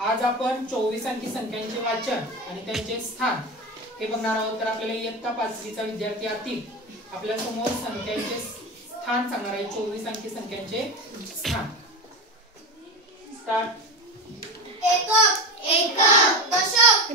आज आपण 24 अंकी संख्यांचे वाचन आणि त्यांचे स्थान हे बघणार आहोत। तर आपल्याला इयत्ता 5वीचा विद्यार्थी आतिफ आपल्या समोर संख्यांचे स्थान सांगणार आहे। 24 अंकी संख्यांचे स्थान। स्टार्ट। एकक, दशक,